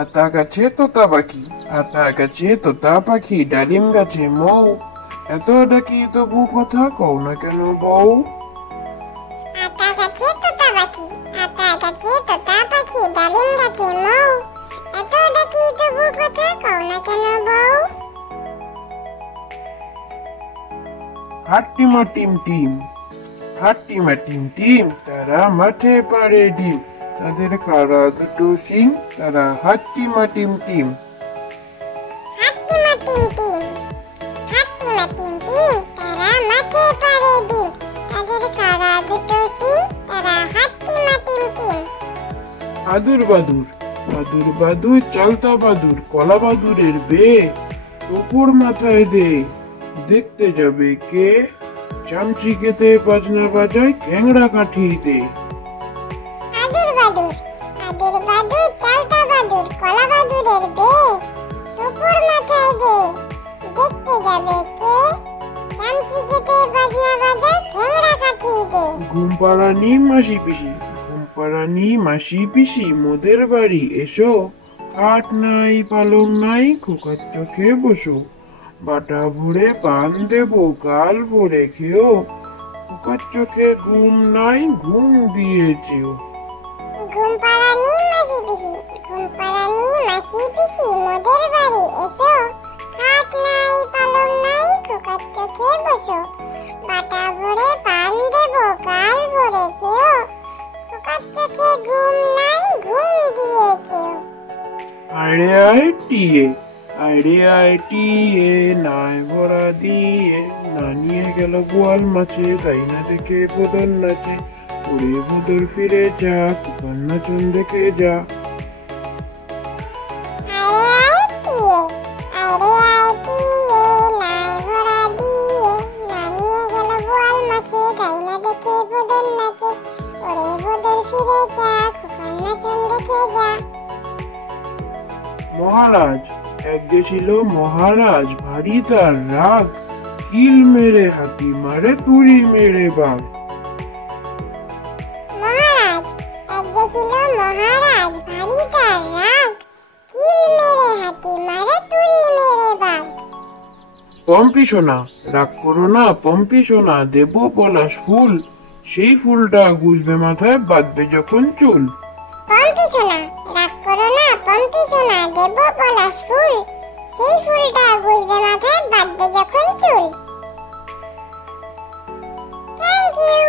আতা গাছে তোতা পাখি, আতা গাছে তোতা পাখি, ডালিম গাছে মৌ, এত ডাকি তবু কথা কও না কেন বউ? আতা গাছে তোতা পাখি, আতা গাছে তোতা পাখি, ডালিম গাছে মৌ, এত ডাকি তবু কথা কও না কেন বউ? হাট্টিমা টিম টিম, হাট্টিমা টিম টিম, তারা মাঠে পাড়ে ডিম, তাদের কারা দুটো সিং, তারা হাট্টিমা টিম টিম। হাট্টিমা টিম টিম, হাট্টিমা টিম টিম, তারা মাঠে পাড়ে ডিম, তাদের কারা দুটো সিং, তারা হাট্টিমা টিম টিম। বাদুর বাদুর, বাদুর বাদুর, চালতা বাদুর, কলা বাদুরের বে, উপর মাথায় দে, দেখতে যাবে কে? চামচিকেতে বাজনা বাজায় খ্যাংড়া কাঠিতে। বাদুর বাদুর, বাদুর বাদুর, চালতা বাদুর, কলা বাদুরের বে, উপর মাথায় দে, দেখতে যাবে কে? চামচিকেতে বাজনা বাজায় খ্যাংড়া কাঠিতে। ঘুমপাড়ানি মাসি পিসি, ঘুমপাড়ানি মাসি পিসি, মোদের বাড়ি এসো, খাট নাই পালং নাই, খোকার চোখে বসো, বাটা ভরে পান দেবো, গাল ভরে খেও, খোকার চোখে ঘুম নাই, ঘুম দিয়েছেও। ঘুমপাড়ানি মাসি পিসি, ঘুমপাড়ানি মাসি পিসি, মোদের বাড়ি এসো, খাট নাই পালং নাই, খোকার চোখে বসো, বাটা ভরে পান দেবো, গাল ভরে খেও, খোকার চোখে ঘুম নাই, ঘুম দিয়েছেও। আরে আয় টিয়ে, আরে আয় টিয়ে, নাই ভরা দিয়ে, না নিয়ে গেল বোয়াল মাছে, তাই না দেখে বদল নাচে, ওরে বদল ফিরে যা, খোকার নাচন দেখে যা। আরে আয় টিয়ে, আরে আয় টিয়ে, নাই ভরা দিয়ে, না নিয়ে গেল বোয়াল মাছে, তাই না দেখে বদল নাচে, ওরে বদল ফিরে যা, খোকার নাচন দেখে যা। মহারাজ, এক ছিল মহারাজ, ভারী তার রাগ, কিল মেরে হাতি মারে, তুড়ি মেরে বাঘ। মহারাজ, এক ছিল মহারাজ, ভারী তার রাগ, কিল মেরে হাতি মারে, তুড়ি মেরে বাঘ। পম্পি সোনা, রাগ করো না পম্পি সোনা, দেব পলাশ ফুল, সেই ফুলটা গুজবে মাথায়, বাঁধবে যখন চুল। পম্পি সোনা, রাগ করো না পম্পি সোনা, দেব পলাশ ফুল, সেই ফুলটা গুজবে মাথায়, বাঁধবে যখন চুল। Thank you.